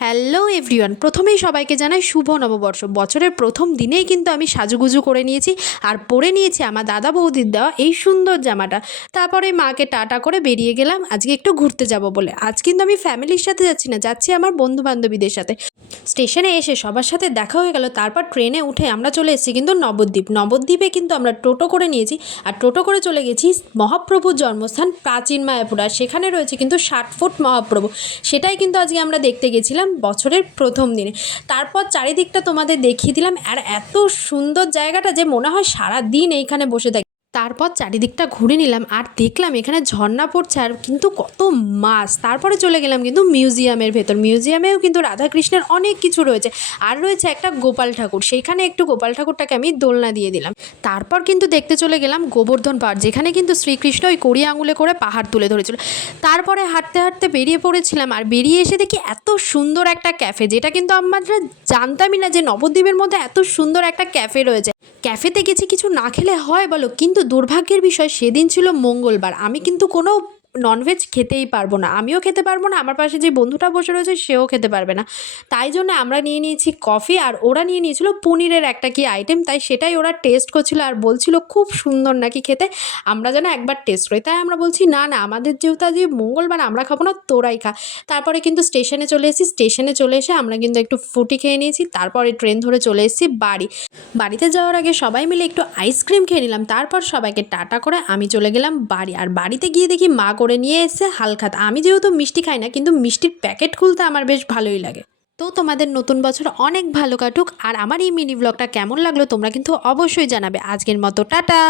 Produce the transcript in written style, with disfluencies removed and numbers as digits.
Hello everyone, প্রথমেই সবাইকে জানাই শুভ নববর্ষ। বছরের প্রথম দিনেই কিন্তু আমি সাজুগুজু করে নিয়েছি আর পরে নিয়েছি আমার দাদা বৌদির দেওয়া এই সুন্দর জামাটা। তারপরে মাকে টাটা করে বেরিয়ে গেলাম আজকে একটু ঘুরতে যাব বলে। আজ কিন্তু আমি ফ্যামিলির সাথে যাচ্ছি না, যাচ্ছি আমার বন্ধু বান্ধবীদের সাথে। স্টেশনে এসে সবার সাথে দেখা হয়ে গেল, তারপর ট্রেনে উঠে আমরা চলে এসেছি কিন্তু নবদ্বীপে কিন্তু আমরা টোটো করে নিয়েছি আর টোটো করে চলে গেছি মহাপ্রভুর জন্মস্থান প্রাচীন মায়াপুর। আর সেখানে রয়েছে কিন্তু 60 ফুট মহাপ্রভু, সেটাই কিন্তু আজকে আমরা দেখতে গেছিলাম বছরের প্রথম দিনে। তারপর চারিদিকটা তোমাদের দেখিয়ে দিলাম, আর এত সুন্দর জায়গাটা যে মনে হয় সারা দিন এইখানে বসে থাকি। তারপর চারিদিকটা ঘুরে নিলাম আর দেখলাম এখানে ঝর্ণা পড়ছে আর কিন্তু কত মাছ। তারপরে চলে গেলাম কিন্তু মিউজিয়ামের ভেতর। মিউজিয়ামেও কিন্তু রাধাকৃষ্ণের অনেক কিছু রয়েছে, আর রয়েছে একটা গোপাল ঠাকুর। সেইখানে একটু গোপাল ঠাকুরটাকে আমি দোলনা দিয়ে দিলাম। তারপর কিন্তু দেখতে চলে গেলাম গোবর্ধন পাহাড়, যেখানে কিন্তু শ্রীকৃষ্ণ ওই কড়ি আঙুলে করে পাহাড় তুলে ধরেছিল। তারপরে হাঁটতে হাঁটতে বেরিয়ে পড়েছিলাম, আর বেরিয়ে এসে দেখি এত সুন্দর একটা ক্যাফে, যেটা কিন্তু আমরা জানতামই না যে নবদ্বীপের মধ্যে এত সুন্দর একটা ক্যাফে রয়েছে। ক্যাফেতে গেছি, কিছু না খেলে হয় বলো? কিন্তু দুর্ভাগ্যের বিষয় সেদিন ছিল মঙ্গলবার, আমি কিন্তু কোনো ননভেজ খেতেই পারবো না। আমিও খেতে পারবো না, আমার পাশে যে বন্ধুটা বসে রয়েছে সেও খেতে পারবে না। তাই জন্য আমরা নিয়ে নিয়েছি কফি, আর ওরা নিয়ে নিয়েছিল পনিরের একটা কি আইটেম, তাই সেটাই ওরা টেস্ট করছিল আর বলছিল খুব সুন্দর নাকি খেতে, আমরা যেন একবার টেস্ট করি। তাই আমরা বলছি না না, আমাদের যেহেতু আজ মঙ্গলবার আমরা খাবো না, তোরাই খা। তারপরে কিন্তু স্টেশনে চলে এসেছি। স্টেশনে চলে এসে আমরা কিন্তু একটু ফুটি খেয়ে নিয়েছি, তারপরে ট্রেন ধরে চলে এসেছি বাড়িতে যাওয়ার আগে সবাই মিলে একটু আইসক্রিম খেয়ে নিলাম। তারপর সবাইকে টাটা করে আমি চলে গেলাম বাড়ি। আর বাড়িতে গিয়ে দেখি মা করে নিয়ে এসে হালখাতা। আমি যেহেতু মিষ্টি খাই না, কিন্তু মিষ্টির প্যাকেট খুলতে আমার বেশ ভালোই লাগে। তো তোমাদের নতুন বছর অনেক ভালো কাটুক। আর আমার এই মিনি ব্লগটা কেমন লাগলো তোমরা কিন্তু অবশ্যই জানাবে। আজকের মতো টাটা।